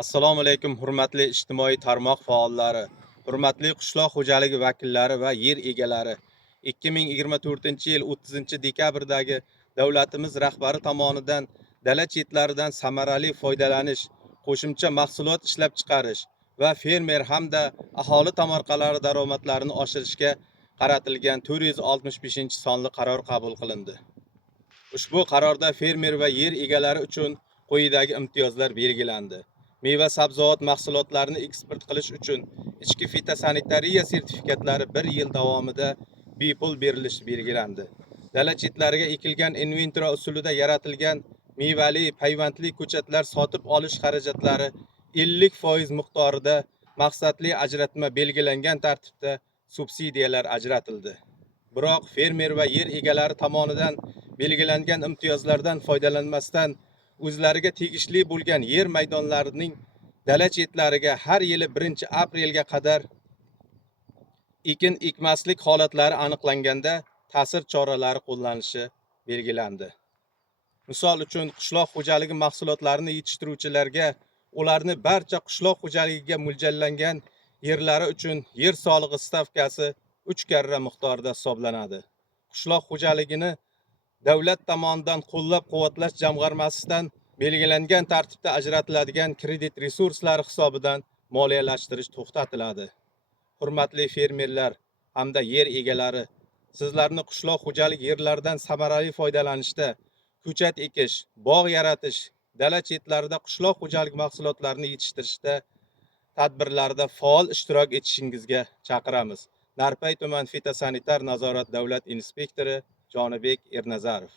Assalomu alaykum, hurmatli ijtimoiy tarmoq faollari, hurmatli qishloq xo'jaligi vakillari va yer egalari. 2024-yil 30-dekabrdagi davlatimiz rahbari tomonidan dala chetlaridan samarali foydalanish, qo'shimcha mahsulot ishlab chiqarish va fermer hamda aholi tomorqalari daromadlarini oshirishga qaratilgan 465-sonli qaror qabul qilindi. Ushbu qarorda fermer va yer egalari uchun quyidagi imtiyozlar belgilandi. Meva sabzavot mahsulotlarini eksport qilish uchun ichki fitosanitariya sertifikatlari 1 yil davomida bepul berilishi belgilandi. Dala chetlariga ekilgan inventura usulida yaratilgan mevali payvandli ko'chatlar sotib olish xarajatlari 50% miqdorida maqsadli ajratma belgilangan tartibda subsidiyalar ajratildi. Biroq fermer va yer egalari tomonidan belgilangan imtiyozlardan foydalanmasdan o'zlariga tegishli bo'lgan yer maydonlarining dala chetlariga har yili 1-aprelga qadar ekin ekmaslik holatlari aniqlanganda ta'sir choralari qo'llanilishi belgilandi. Misol uchun, qishloq xo'jaligi mahsulotlarini yetishtiruvchilarga ularni barcha qishloq xo'jaligiga mo'ljallangan yerlari uchun yer solig'i stavkasi 3 karra miqdorida hisoblanadi. Qishloq xo'jaligini davlat tomonidan qo'llab-quvvatlash jamg'armasidan belgilangan tartibda ajratiladigan kredit resurslari hisobidan moliyalashtirish to'xtatiladi. Hurmatli fermerlar hamda yer egalari, sizlarni qishloq xo'jalik yerlaridan samarali foydalanishda, ko'chat ekish, bog' yaratish, dala chetlarida qishloq xo'jalik mahsulotlarini yetishtirishda tadbirlarda faol ishtirok etishingizga chaqiramiz. Narpay tuman fitosanitar nazorat davlat inspektori Jonibek Ernazarov.